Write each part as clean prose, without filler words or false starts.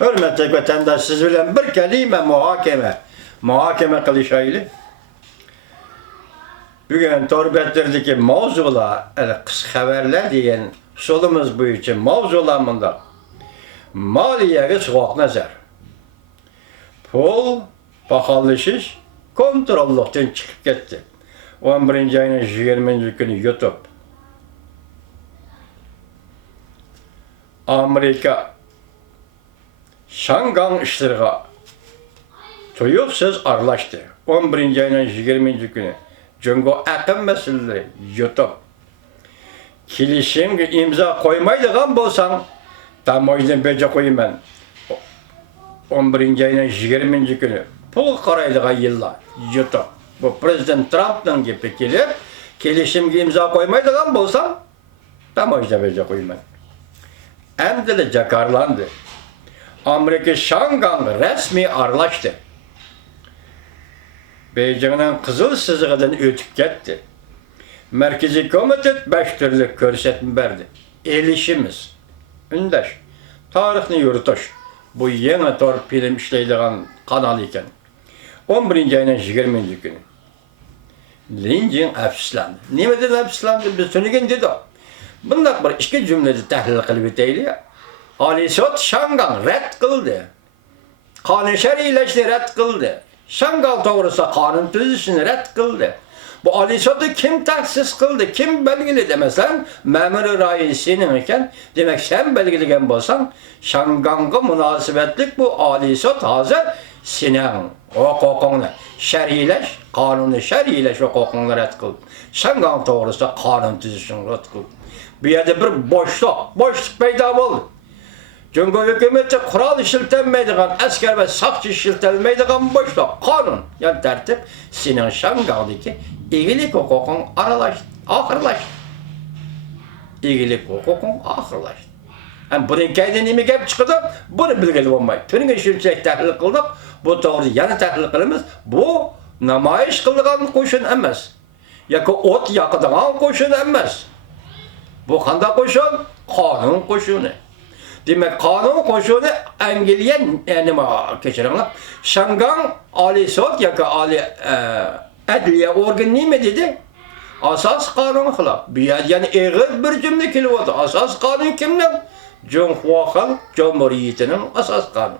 Hürmetli vatandaş, siz bilen bir kelime muhakeme kılışaylı. Bugün torbettirdeki mavzula, kısa haberler diyen solumuz bu için mavzulamında maliyeye soğuk nazar. Pul, pahalışış, kontrolluktan çıkıp gitti. 11. ayının 20. günü YouTube. Amerika Şangan işlerine tuyuksuz arlaştı. 11. ayının 20. günü. Çünkü akım meseleleri YouTube. Kilişimge imza koymaydıgan bolsan, tam o yüzden bece koyayım ben. 11. ayının 20. günü. Pul karaydıgan yıllar YouTube. Bu Prezident Trump'dan gibi gelip, kilişimge imza koymaydıgan bolsan, tam o yüzden bece koyayım ben. Hem de cakarlandı. Amerika Şangan resmi arlaştı. Beijing'den kızıl sızıqıdan ötüp gitti. Merkezi Komitet 5 türlü körsetme verdi. Elişimiz, ündaş, tarihini yurtuş. Bu yeni tor film işleydiğin kanal iken. 11. ayının 20. günü. Lincoln hapslandı. Nimeden hapslandı? Biz tünügen dedi o. Bundan bir iki cümlede tahlil kılıp eteyli. Ali Sot Şangan red kıldı. Kanun şer'ileşti red kıldı. Şangal doğrusu kanun tüzüşünü red kıldı. Bu Ali Sot'u kim tahsis kıldı, kim belgiledi mesela? Memur Raisi'nin iken, demek sen belgilegen bolsan, Şangan'a münasebetlik bu Ali Sot hazır sinen hukukunu şer'ileş, kanunu şer'ileş hukukunu red kıldı. Şangan doğrusu kanun tüzüşünü red kıldı. Bir yerde bir boşluk peyda oldu. Çünkü hükümette kural işletilmeydiğin, asker ve sakçı işletilmeydiğin boşluk, kanun, yani tertip, Sinan Şangal'daki iyilik hukukun ahırlaştı. İyilik hukukun ahırlaştı. Yani bunun kendini mi gep çıkıdı, bunu bilgili olmayı. Tünün işimçek tahlil kıldık, bu doğru yani tahlil kılımız, bu namayiş kıldığın koşun emez. Yaka ot yakıdığın koşun emez. Bu kanda koşun, kanun koşunu. Demek kanun koşunu engelleyen geçirenler. Şangan Ali Sot yaka Ali adliye organ ne mi dedi? Asas kanun kılap. Yani eğer bir cümle kilivotı. Asas kanun kimden? Cumhuriyet Cumhuriyeti'nin asas kanun.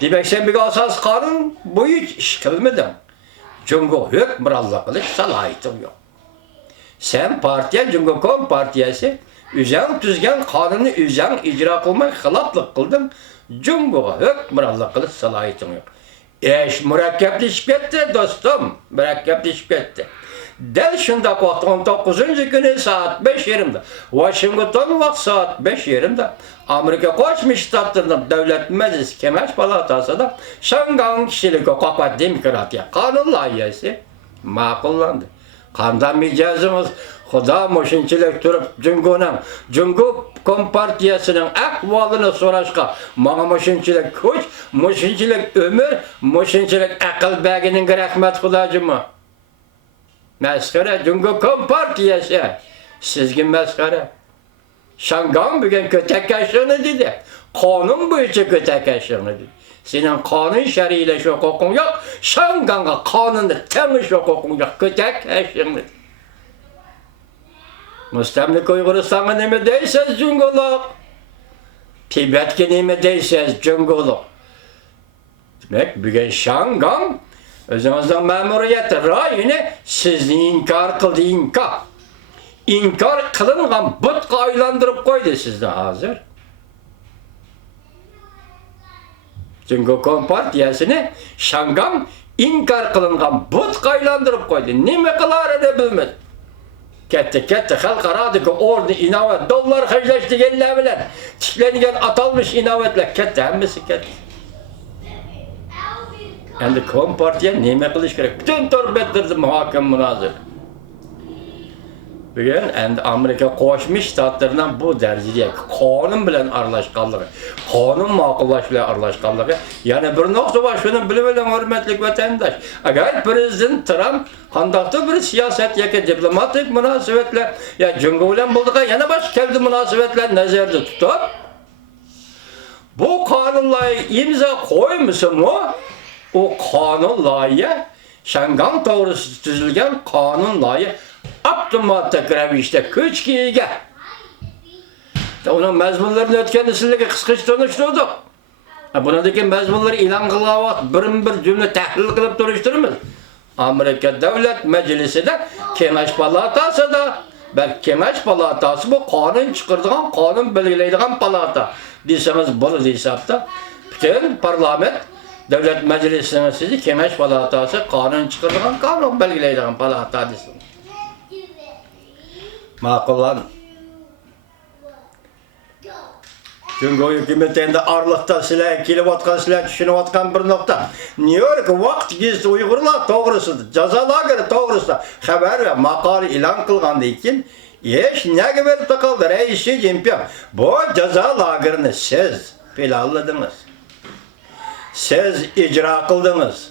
Demek sen bir asas kanun bu hiç iş kılmadın. Çünkü hükmürallıklık salahiyetin yok. Sen partiye, Cumhuriyet Partiyası üzerine tüzgen kanunu üzerine icra kılmak hılaplık kıldın. Cumhuriyet hükmürallıklık salahiyetin yok. Mürekkepleşip gitti dostum, mürekkepleşip gitti. Del şunda 19. günü saat 5:20'de, Washington vakti saat 5:20'de, Amerika Koçmuş Ştatları'nın Devlet Meclisi Kemer Palatası'da Şangan kişilik hukuk ve demokratiya kanun layihesi makullandı. Kandan micazımız Xuda moşinçilik turup Cungu Kompartiyasının akvalını soraşka Mağa moşinçilik kuş, moşinçilik ömür, moşinçilik akıl bəginin rahmet Xudacımı. Məskara Cungu Kompartiyası sizgin məskara. Şangan bugün kötekaşığını dedi. Kanun boyunca kötekaşığını dedi. Senin kanun şer'iyle şu hukukun yok. Şangan'a kanunu temiz hukukun yok. Kötekaşığını dedi. Müstemlik Uyguristan'a ne mi deyseniz Cunguluk. Tibet'e ne mi deyseniz Cunguluk. Demek bugün Şangan özünüzden memuriyeti rayını sizni inkar kıldı inkar. İnkar kılıngan butka aylandırıp koydu sizde hazır. Çünkü Kompartiyasını Şangan inkar kılıngan butka aylandırıp koydu. Nime kılarını bilmedi. Ketti halkaradaki ordu inavet dolar hecleşti gelile bilen tiklenigen atalmış inavetler ketti hemmesi ketti. Yani Kompartiya nime kılış gerek? Bütün torbettirdi muhakem münazır. Bugün Amerika Koçmuş Ştatlarından bu derecede kanun bilen arlaşkanlığı, kanun makullaş bilen arlaşkanlığı. Yani bir nokta var, şunu bilemeyen hürmetlik vatandaş. Eğer Prezident Trump kandaktı bir siyaset yaki diplomatik münasebetler, ya Cumhuriyet bulduk yana baş keldi münasebetler nazarda tutup, bu kanun layığı imza koymuşsun o kanun layığı Şengan doğrusu tüzülgen kanun layığı avtomatik ravişte küçkiye. Onun mezmunlarını ötken sizlerge kıskaç tanıştırdık. Bunadaki mezmunları ilan kılavat bir cümle tahlil kılıp duruşturumuz. Amerika Devlet Meclisi'de Kengaş Palatası da Kengaş Palatası bu kanun çıkırdığın, kanun belgeleydiğin palata. Diyseniz bunu hesapta bütün parlament Devlet Meclisi'nin sizi Kengaş Palatası kanun çıkırdığın, kanun belgeleydiğin palata desin. Makullan. Çünkü o hükümetinde arlıkta silah, kilovatkan silah düşünüvatkan bir nokta. New York vakt gizli Uygurlar doğrusudur. Cazalar göre doğrusudur. Haber ve makale ilan kılgandı için hiç ne gibi tıkıldı reisi Jinping. Bu ceza lagerini siz planladınız. Siz icra kıldınız.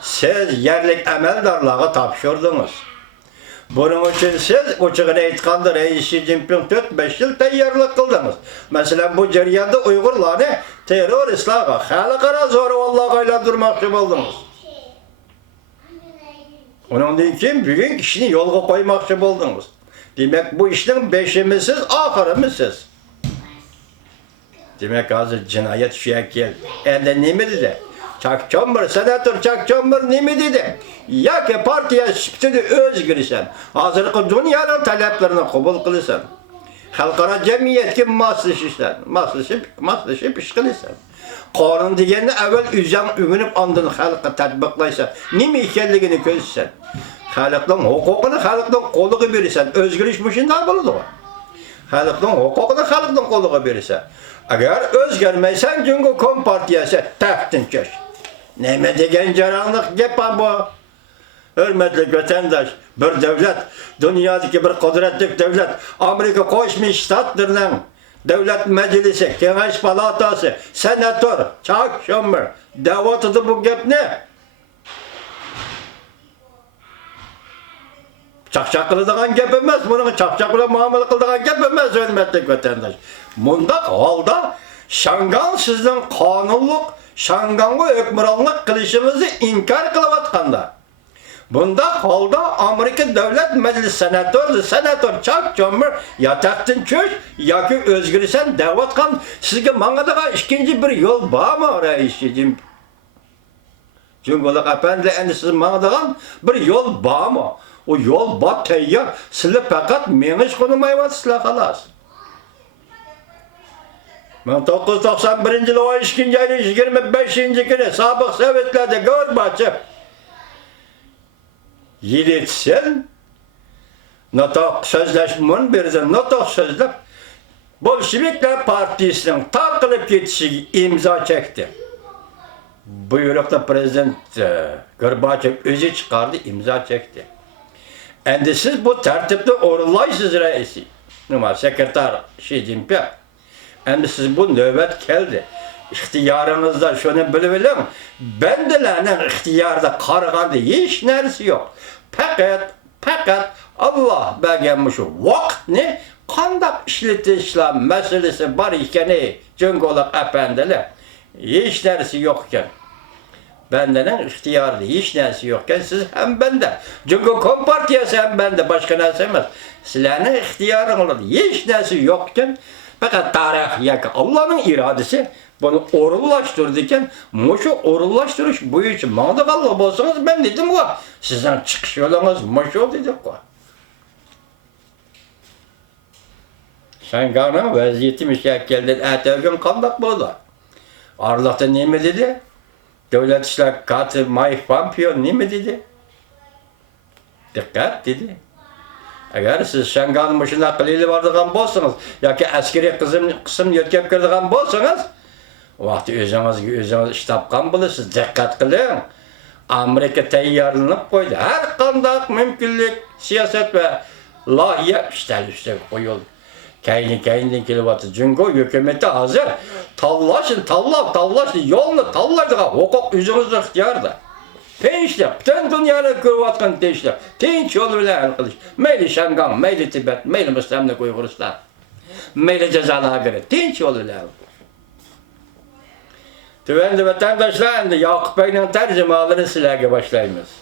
Siz yerlik emeldarlığa tapşırdınız. Bunun için siz uçuğuna aytqanda reisi Jinping 4-5 yıl tayyorlik kıldınız. Mesela bu jarayonda Uygurlarni teröristlarga, xalqaro zo'ravonlarga aylantirmoqchi bo'ldingiz. Ondan keyin bugun ishni yo'lga qo'ymoqchi bo'ldingiz. Demak bu ishning beshimisiz, oxirimisiz. Demak hozir jinoyat shu keldi. Endi nima dedi? Chuck Schumer, senator Chuck Schumer nima dedi? Yoki partiya sifatida o'zgarisan, hozirgi dunyoning talablarini qabul qilasan. Xalqaro jamiyatga moslashib ish qilasan. Qonun deganni avval o'zing o'rganib, ondan xalqqa tatbiqlaysan. Nima ekanligini ko'rsasan. Xalqning huquqini xalqning qo'liga berasan. O'zgarish shunday bo'ladi. Xalqning huquqini xalqning qo'liga berasan. Agar o'zgarmaysan, Jungo Kompartiyasi taxtdan tush. Nima degan jaranliq gap bu? Hürmetli vatandaş, bir devlet, dünyadaki bir kudretli devlet, Amerika Koşmuş Ştatlarının Devlet Meclisi, Kengaş Palatası, Senatör, Chuck Schumer, davatıdı bu gap ne? Çakçak kıldığın gap emez, bunun çakçakla muamele kıldığın gap emez hürmetli vatandaş. Bunda halda Şangan sizin kanunluk, Şangan'a hükümranlık kılışınızı inkar kılıvatkanda. Bunda halda Amerika Devlet Meclisi senatör Chuck Schumer yataktan çöş yoki o'zgarsan davatkan sizga mangadaga ikinci bir yo'l bormi reisim? Jungolar efendi endi siz mangadagan bir yo'l bormi? O yo'l bor tayyor. Sizlar faqat menish qo'ymayapsizlar xolos. 1991 yılı 2. ayın 25. günü Sabık Sovetlarda Gorbachev Yelitsin notok sözleşmenin birden notok sözlep Bolşevikler Partisi'nin takılıp yetişi imza çekti. Buyurukta Prezident Gorbachev özü çıkardı, imza çekti. Endi siz bu tertipte orulaysız reisi, sekreter Xi Jinping. Endi siz bu nöbet geldi. İhtiyarınızda şunu bilebilin, bendelerinin ihtiyarda qaraganda hiç neresi yok. Fakat Allah bergenmiş vaktni qandaq işletişler meselesi var ikeni Cüngolak efendiler hiç neresi yokken. Bendenin ihtiyarda hiç neresi yokken siz hem bende. Cüngo Kompartiyası hem bende başka neresi emez. Sizlerin ihtiyarınızda hiç neresi yokken fakat tarih yoki Allah'ın iradesi bunu orullaştırırken, muşu orullaştırış bu için bana da kallı bolsanız ben dedim bu. Sizden çıkış yolunuz muşu dedik bu. Şangan'ın vaziyeti müşekkeldir. Ertegen kandak burada. Arlak'ta ne mi dedi? Devlet İşler Katı Mike Pompeo ne mi dedi? Dikkat dedi. Eğer siz Şangan'ın başına kılıyla vardığın bolsanız, yoki askeri kısım yetkep kirdiğin bolsanız, vaqti özünüz iş tapqan bilasiz, diqqat qiling. Amerika tayyorlanib qo'ydi. Har qanday mumkinlik, siyosat va loyiha ishtal qo'yildi. Kayni kelyapti. Jungo hukumati hozir tanlashni yo'lni tanlaydigan huquq o'zingizda ixtiyorda. Tinchlik, butun dunyoni ko'rayotgan tinchlik, tinch yo'l bilan hal qilish. Mayli Shangan, mayli Tibet, mayli Mustamlik Uyg'uriston, mayli jazolarga tinch yo'l bilan. Tüvendi vatandaşlar, endi Yakup Bey'in tərcümalını sizlərə başlayımız.